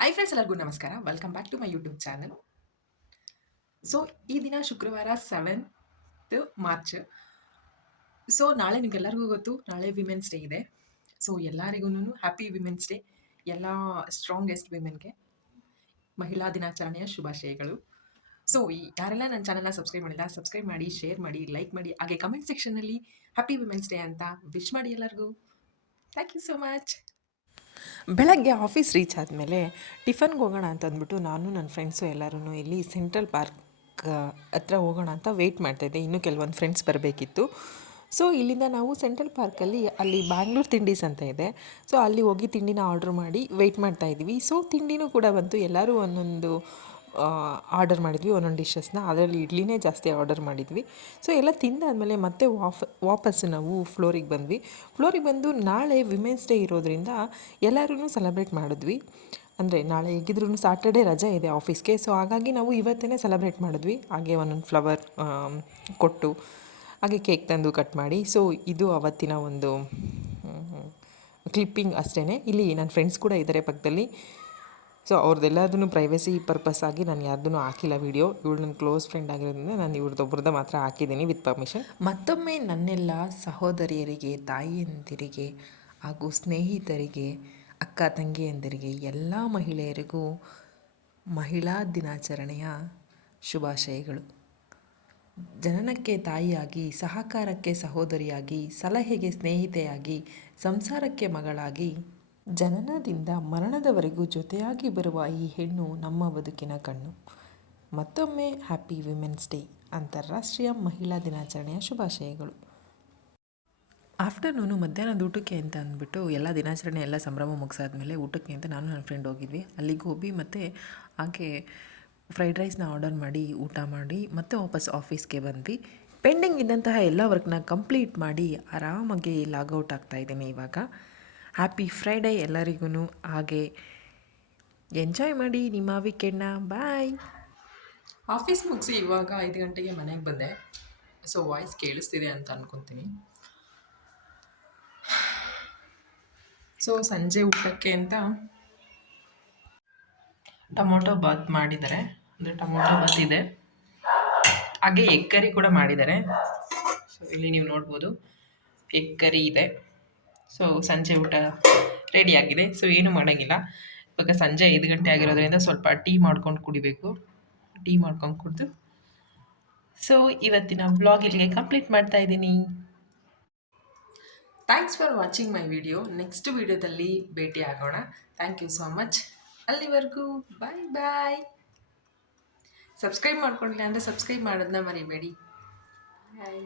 Hi friends, ಎಲ್ಲರಿಗೂ ನಮಸ್ಕಾರ. Welcome back to my YouTube channel. So ಈ ದಿನ ಶುಕ್ರವಾರ 7th ಮಾರ್ಚ್. ಸೊ ನಾಳೆ ನಿಮ್ಗೆಲ್ಲರಿಗೂ ಗೊತ್ತು, ನಾಳೆ ವಿಮೆನ್ಸ್ ಡೇ ಇದೆ. ಸೊ ಎಲ್ಲರಿಗೂ ಹ್ಯಾಪಿ ವಿಮೆನ್ಸ್ ಡೇ. ಎಲ್ಲ ಸ್ಟ್ರಾಂಗೆಸ್ಟ್ ವಿಮೆನ್ಗೆ ಮಹಿಳಾ ದಿನಾಚರಣೆಯ ಶುಭಾಶಯಗಳು. ಸೊ ಯಾರೆಲ್ಲ ನನ್ನ ಚಾನಲ್ನ ಸಬ್ಸ್ಕ್ರೈಬ್ ಮಾಡಿಲ್ಲ, ಸಬ್ಸ್ಕ್ರೈಬ್ ಮಾಡಿ, ಶೇರ್ ಮಾಡಿ, ಲೈಕ್ ಮಾಡಿ, ಹಾಗೆ ಕಮೆಂಟ್ ಸೆಕ್ಷನಲ್ಲಿ ಹ್ಯಾಪಿ ವಿಮೆನ್ಸ್ ಡೇ ಅಂತ ವಿಶ್ ಮಾಡಿ ಎಲ್ಲರಿಗೂ. Thank you so much. ಬೆಳಗ್ಗೆ ಆಫೀಸ್ ರೀಚ್ ಆದಮೇಲೆ ಟಿಫನ್ಗೆ ಹೋಗೋಣ ಅಂತ ಅಂದ್ಬಿಟ್ಟು ನಾನು ನನ್ನ ಫ್ರೆಂಡ್ಸು ಎಲ್ಲರೂ ಇಲ್ಲಿ ಸೆಂಟ್ರಲ್ ಪಾರ್ಕ್ ಹತ್ರ ಹೋಗೋಣ ಅಂತ ವೆಯ್ಟ್ ಮಾಡ್ತಾಯಿದ್ದೆ. ಇನ್ನೂ ಕೆಲವೊಂದು ಫ್ರೆಂಡ್ಸ್ ಬರಬೇಕಿತ್ತು. ಸೊ ಇಲ್ಲಿಂದ ನಾವು ಸೆಂಟ್ರಲ್ ಪಾರ್ಕಲ್ಲಿ ಅಲ್ಲಿ ಬ್ಯಾಂಗ್ಳೂರು ತಿಂಡೀಸ್ ಅಂತ ಇದೆ. ಸೊ ಅಲ್ಲಿ ಹೋಗಿ ತಿಂಡಿನ ಆರ್ಡ್ರ್ ಮಾಡಿ ವೆಯ್ಟ್ ಮಾಡ್ತಾಯಿದ್ವಿ. ಸೊ ತಿಂಡಿನೂ ಕೂಡ ಬಂತು. ಎಲ್ಲರೂ ಒಂದೊಂದು ಆರ್ಡರ್ ಮಾಡಿದ್ವಿ, ಒಂದೊಂದು ಡಿಶಸ್ನ. ಅದರಲ್ಲಿ ಇಡ್ಲಿನೇ ಜಾಸ್ತಿ ಆರ್ಡರ್ ಮಾಡಿದ್ವಿ. ಸೊ ಎಲ್ಲ ತಿಂದಾದಮೇಲೆ ಮತ್ತೆ ವಾಪಸ್ಸು ನಾವು ಫ್ಲೋರಿಗೆ ಬಂದ್ವಿ. ಫ್ಲೋರಿಗೆ ಬಂದು ನಾಳೆ ವಿಮೆನ್ಸ್ ಡೇ ಇರೋದ್ರಿಂದ ಎಲ್ಲರೂ ಸೆಲೆಬ್ರೇಟ್ ಮಾಡಿದ್ವಿ. ಅಂದರೆ ನಾಳೆ ಹೇಗಿದ್ರೂ ಸಾಟರ್ಡೇ ರಜೆ ಇದೆ ಆಫೀಸ್ಗೆ. ಸೊ ಹಾಗಾಗಿ ನಾವು ಇವತ್ತೇ ಸೆಲೆಬ್ರೇಟ್ ಮಾಡಿದ್ವಿ. ಹಾಗೆ ಒಂದೊಂದು ಫ್ಲವರ್ ಕೊಟ್ಟು, ಹಾಗೆ ಕೇಕ್ ತಂದು ಕಟ್ ಮಾಡಿ. ಸೊ ಇದು ಅವತ್ತಿನ ಒಂದು ಕ್ಲಿಪ್ಪಿಂಗ್ ಅಷ್ಟೇ. ಇಲ್ಲಿ ನನ್ನ ಫ್ರೆಂಡ್ಸ್ ಕೂಡ ಇದ್ದಾರೆ ಪಕ್ಕದಲ್ಲಿ. ಸೊ ಅವ್ರದ್ದೆಲ್ಲದನ್ನು ಪ್ರೈವಸಿ ಪರ್ಪಸ್ ಆಗಿ ನಾನು ಯಾರ್ದೂ ಹಾಕಿಲ್ಲ ವೀಡಿಯೋ. ಇವಳು ನನ್ನ ಕ್ಲೋಸ್ ಫ್ರೆಂಡ್ ಆಗಿರೋದ್ರಿಂದ ನಾನು ಇವ್ರದ್ದೊಬ್ರದ್ದು ಮಾತ್ರ ಹಾಕಿದ್ದೀನಿ ವಿತ್ ಪರ್ಮಿಷನ್. ಮತ್ತೊಮ್ಮೆ ನನ್ನೆಲ್ಲ ಸಹೋದರಿಯರಿಗೆ, ತಾಯಿಯಂದಿರಿಗೆ ಹಾಗೂ ಸ್ನೇಹಿತರಿಗೆ, ಅಕ್ಕ ತಂಗಿಯಂದಿರಿಗೆ, ಎಲ್ಲ ಮಹಿಳೆಯರಿಗೂ ಮಹಿಳಾ ದಿನಾಚರಣೆಯ ಶುಭಾಶಯಗಳು. ಜನನಕ್ಕೆ ತಾಯಿಯಾಗಿ, ಸಹಕಾರಕ್ಕೆ ಸಹೋದರಿಯಾಗಿ, ಸಲಹೆಗೆ ಸ್ನೇಹಿತೆಯಾಗಿ, ಸಂಸಾರಕ್ಕೆ ಮಗಳಾಗಿ, ಜನನದಿಂದ ಮರಣದವರೆಗೂ ಜೊತೆಯಾಗಿ ಬರುವ ಈ ಹೆಣ್ಣು ನಮ್ಮ ಬದುಕಿನ ಕಣ್ಣು. ಮತ್ತೊಮ್ಮೆ ಹ್ಯಾಪಿ ವಿಮೆನ್ಸ್ ಡೇ, ಅಂತಾರಾಷ್ಟ್ರೀಯ ಮಹಿಳಾ ದಿನಾಚರಣೆಯ ಶುಭಾಶಯಗಳು. ಆಫ್ಟರ್ನೂನು ಮಧ್ಯಾಹ್ನದ ಊಟಕ್ಕೆ ಅಂತ ಅಂದ್ಬಿಟ್ಟು ಎಲ್ಲ ದಿನಾಚರಣೆ ಎಲ್ಲ ಸಂಭ್ರಮ ಮುಗಿಸಾದ್ಮೇಲೆ ಊಟಕ್ಕೆ ಅಂತ ನಾನು ನನ್ನ ಫ್ರೆಂಡ್ ಹೋಗಿದ್ವಿ. ಅಲ್ಲಿ ಗೋಬಿ ಮತ್ತು ಹಾಗೆ ಫ್ರೈಡ್ ರೈಸ್ನ ಆರ್ಡರ್ ಮಾಡಿ ಊಟ ಮಾಡಿ ಮತ್ತೆ ವಾಪಸ್ ಆಫೀಸ್ಗೆ ಬಂದ್ವಿ. ಪೆಂಡಿಂಗ್ ಇದ್ದಂತಹ ಎಲ್ಲ ವರ್ಕ್ನ ಕಂಪ್ಲೀಟ್ ಮಾಡಿ ಆರಾಮಾಗಿ ಲಾಗೌಟ್ ಆಗ್ತಾಯಿದ್ದೀನಿ ಇವಾಗ. ಹ್ಯಾಪಿ ಫ್ರೈಡೇ ಎಲ್ಲರಿಗೂ. ಹಾಗೆ ಎಂಜಾಯ್ ಮಾಡಿ ನಿಮ್ಮ ವೀಕೆಂಡ್ನ. ಬಾಯ್. ಆಫೀಸ್ ಮುಗಿಸಿ ಇವಾಗ 5 ಗಂಟೆಗೆ ಮನೆಗೆ ಬಂದೆ. ಸೊ ವಾಯ್ಸ್ ಕೇಳಿಸ್ತಿದೆ ಅಂತ ಅಂದ್ಕೊತೀನಿ. ಸೊ ಸಂಜೆ ಊಟಕ್ಕೆ ಅಂತ ಟೊಮೊಟೊ ಬಾತ್ ಮಾಡಿದ್ದಾರೆ. ಅಂದರೆ ಟೊಮೊಟೊ ಬಾತ್ ಇದೆ, ಹಾಗೆ ಎಗ್ ಕರಿ ಕೂಡ ಮಾಡಿದ್ದಾರೆ. ಸೊ ಇಲ್ಲಿ ನೀವು ನೋಡ್ಬೋದು ಎಗ್ ಕರಿ ಇದೆ. ಸೊ ಸಂಜೆ ಊಟ ರೆಡಿ ಆಗಿದೆ. ಸೊ ಏನೂ ಮಾಡೋಂಗಿಲ್ಲ. ಇವಾಗ ಸಂಜೆ 5 ಗಂಟೆ ಆಗಿರೋದ್ರಿಂದ ಸ್ವಲ್ಪ ಟೀ ಮಾಡ್ಕೊಂಡು ಕುಡಿಬೇಕು. ಟೀ ಮಾಡ್ಕೊಂಡು ಕುಡಿದು ಸೊ ಇವತ್ತಿನ ವ್ಲಾಗ್ ಇಲ್ಲಿಗೆ ಕಂಪ್ಲೀಟ್ ಮಾಡ್ತಾ ಇದ್ದೀನಿ. Thanks for watching my video. Next ವಿಡಿಯೋದಲ್ಲಿ ಭೇಟಿ ಆಗೋಣ. Thank you so much. ಅಲ್ಲಿವರೆಗೂ ಬಾಯ್ ಬಾಯ್. ಸಬ್ಸ್ಕ್ರೈಬ್ ಮಾಡ್ಕೊಂಡಿಲ್ಲ ಅಂದರೆ ಸಬ್ಸ್ಕ್ರೈಬ್ ಮಾಡೋದನ್ನ ಮರಿಬೇಡಿ. ಬಾಯ್.